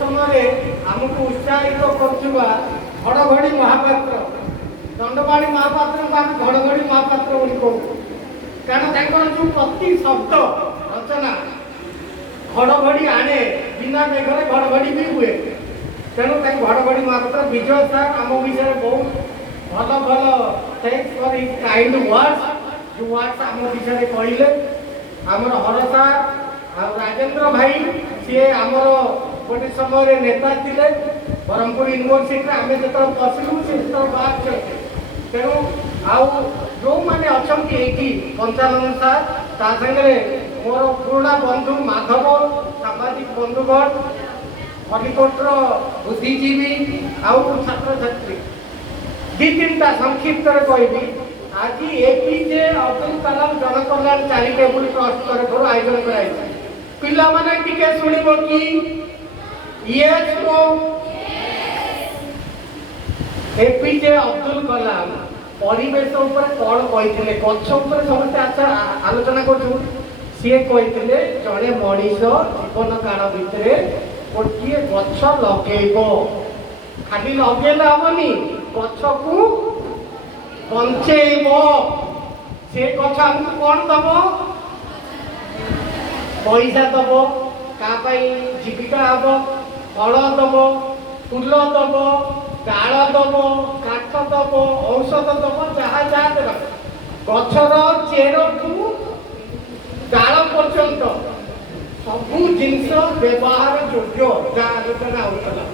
ସମୟରେ ଆମକୁ ଉତ୍ସାହିତ କରୁଥିବା ଘଡ଼ଘଡ଼ି ମହାପାତ୍ର ଦଣ୍ଡପାଣି ମହାପାତ୍ରଙ୍କୁ ଆମେ ଘଡ଼ଘଡ଼ି ମହାପାତ୍ର ବୋଲି କହୁ। କାରଣ ତାଙ୍କର ଯେଉଁ ପ୍ରତି ଶବ୍ଦ ରଚନା ଘଡ଼ଘଡ଼ି ଆଣେ, ବିନା ମେଘରେ ଘଡ଼ଘଡ଼ି ବି ହୁଏ। ତେଣୁ ତାଙ୍କୁ ଘଡ଼ଘଡ଼ି ମହାପାତ୍ର। ବିଜୟ ସାର୍ ଆମ ବିଷୟରେ ବହୁତ ଭଲ ଭଲ thanks for his kind words, ଯେଉଁ ୱାର୍ଡସ୍ ଆମ ବିଷୟରେ କହିଲେ। ଆମର ହର ସାର୍ ଆଉ ରାଜେନ୍ଦ୍ର ଭାଇ, ସିଏ ଆମର ଗୋଟେ ସମୟରେ ନେତା ଥିଲେ ବ୍ରହ୍ମପୁର ୟୁନିଭର୍ସିଟିରେ। ଆମେ ଯେତେବେଳେ ପଶିଲୁ ସେ ସେତେବେଳେ ବାହାର ଥିଲେ। ତେଣୁ ଆଉ ଯେଉଁମାନେ ଅଛନ୍ତି ଏଇଠି, ପଞ୍ଚାନନ ସାର୍, ତା ସାଙ୍ଗରେ ମୋର ପୁରୁଣା ବନ୍ଧୁ ମାଧବ, ସାମାଜିକ ବନ୍ଧୁଗଣ, ହରିକୋଟର ବୁଦ୍ଧିଜୀବୀ ଆଉ ଛାତ୍ରଛାତ୍ରୀ, ଦୁଇ ତିନିଟା ସଂକ୍ଷିପ୍ତରେ କହିବି। ଆଜି ଏପିଜେ ଅବଦୁଲ କଲାମ ଜନକଲ୍ୟାଣ ଚାରିଟେବୁଲ ଟ୍ରଷ୍ଟ ତରଫରୁ ଆୟୋଜନ କରାଯାଇଛି। ପିଲାମାନେ ଟିକେ ଶୁଣିବ କି? Yes no? APJ Abdul Kalam ପରିବେଶ ଉପରେ କ'ଣ କହିଥିଲେ? ଗଛ ଉପରେ ସମସ୍ତେ ଆଲୋଚନା କରୁଛୁ। ସିଏ କହିଥିଲେ ଜଣେ ମଣିଷ ଜୀବନ କାଳ ଭିତରେ ଗୋଟିଏ ଗଛ ଲଗେଇବ। ଖାଲି ଲଗେଇଲେ ହବନି, ଗଛକୁ ବଞ୍ଚେଇବ। ସେ ଗଛ ଆମକୁ କ'ଣ ଦବ? ପଇସା ଦବ, ତା ପାଇଁ ଜୀବିକା ହବ, ଫଳ ଦବ, ଫୁଲ ଦବ, ଡାଳ ଦବ, କାଠ ଦବ, ଔଷଧ ଦବ, ଯାହା ଯାହା ଦେବା। ଗଛର ଚେରଠୁ ଡାଳ ପର୍ଯ୍ୟନ୍ତ ସବୁ ଜିନିଷ ବ୍ୟବହାର ଯୋଗ୍ୟ, ଯାହା ଆଲୋଚନା ହେଉଥିଲା।